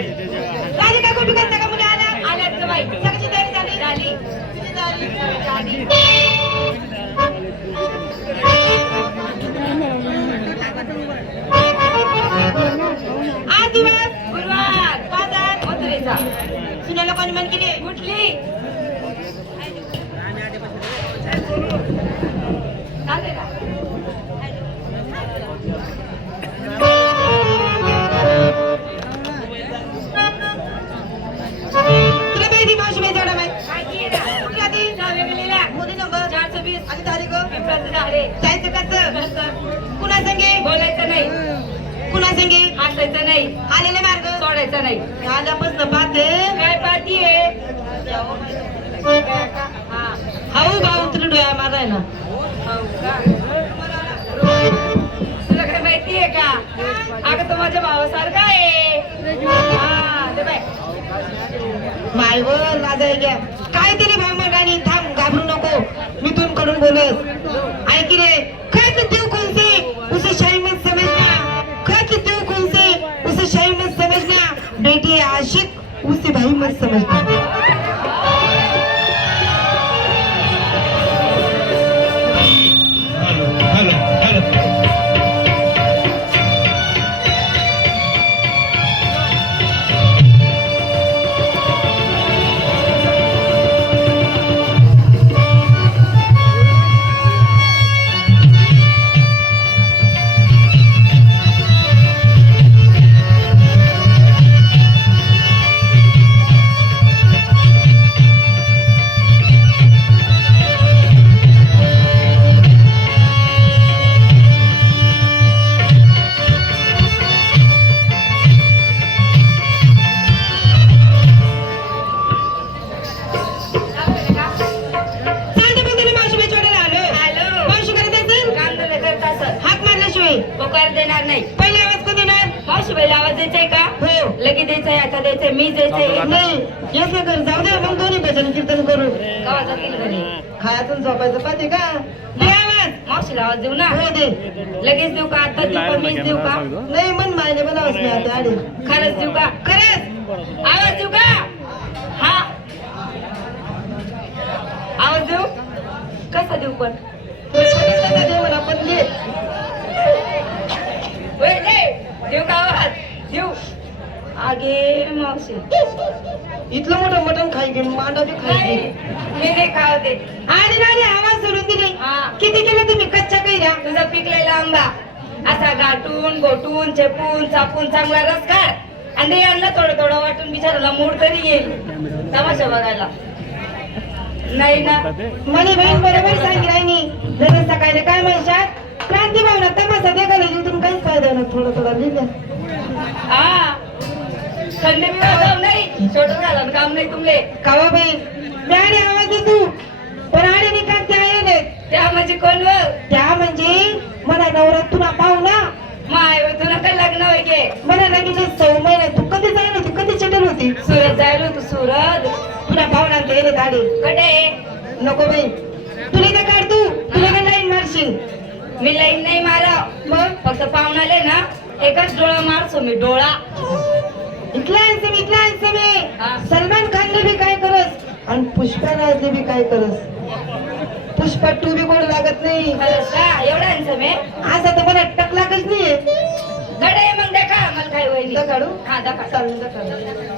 झाली का कुटुंब सगळ्या मुली आल्या? आल्या सगळ्याची तयारी झाली? झाली तुझी तयारी? झाली लोकांनी मन केली? उठली. जायचं कसं? कुणा संगे बोलायचं नाही. कुणा संगे हसायचं नाही. आलेले मार्ग? सोडायचं नाही. आल्यापासून पाहते. काय हा? हाऊ भाऊ तुला डोळ्या मारायला हो का? तुला काय माहिती आहे का? अगं तो माझ्या भावासारखा आहे. हा, ते बाय. माय व लाजाय घ्या. काय तरी भाऊ गाणी थांब घाबरू नको. म्हणून तुमकडून बोलत रे खत देव कोणते? उसे शाही मत समझना खत देव कोणते? उसे शाही मत समझना बेटी आशिक उसे भाई मत समझना बोकार देणार नाही. पहिले आवाज कोण देणार? मावशी बाईला आवाज द्यायचाय का? हो. लगेच द्यायचंय आता द्यायचंय मी द्यायचंय. नाही. येस कर जाऊ दे मग दोन्ही भजन कीर्तन करू. कवा जातील घरी खायातून झोपायचं पाहते का? दे आवाज. मावशीला आवाज देऊ ना? हो दे. लगेच देऊ का? आता देऊ का मीच देऊ का? नाही मन मायने बनावस मी आता आडी. खरंच देऊ का? खरंच. आवाज देऊ का? हा. आवाज देऊ? कसा देऊ पण? दे मला पण दे होय दे देऊ का आवाज? आगे मावशी. इथलं मोठं मटण खाई घे मांडा बी खाई घे. मी नाही खाव ते आणि नाही आवाज सोडून दिले. किती केलं तुम्ही? कच्च्या कैऱ्या तुझा पिकलेला आंबा. असा गाठून गोटून चेपून चापून चांगला रस काढ आणि ते आणलं थोडं थोडं वाटून बिचाराला मूड तरी येईल. तमाशा बघायला. नाही ना? म्हणे बहीण बरोबर सांगी राहिनी जर सकाळी काय म्हणशात? क्रांती भावना तमासा देखायला तुम्ही काहीच फायदा नाही थोडं थोडं लिहिलं. हा. थंड बी वाजव नाही छोट झालं काम नाही तुमले. कावा बाई? त्याने आवाज दे तू? पण आणि निकाल त्या येणे त्या म्हणजे कोण व? त्या म्हणजे मला नवरा तुला पाहू ना माय व तुला काय लग्न होय गे? मला लगेच सौ महिने तू कधी जाईल होती? कधी चिटल होती? सुरत जायलो तू सुरत. तुला पाहुणा गेले दाढी. कटे नको बाई. तुला इथे काढ तू. तुला काय लाईन मारशील? मी लाईन नाही मारा मग फक्त पाहुणाले ना एकच डोळा मारसो मी डोळा. इथला आहे मी इथला आहे मी. सलमान खानने बी काय करस? आणि पुष्पा राजने बी काय करस? पुष्पा टू बी कोण लागत नाही. एवढा आहे असा तर मला टकलाकच नाहीये. गडे मग देखा मला काय होईल काढू हा दाखा चालून काढू.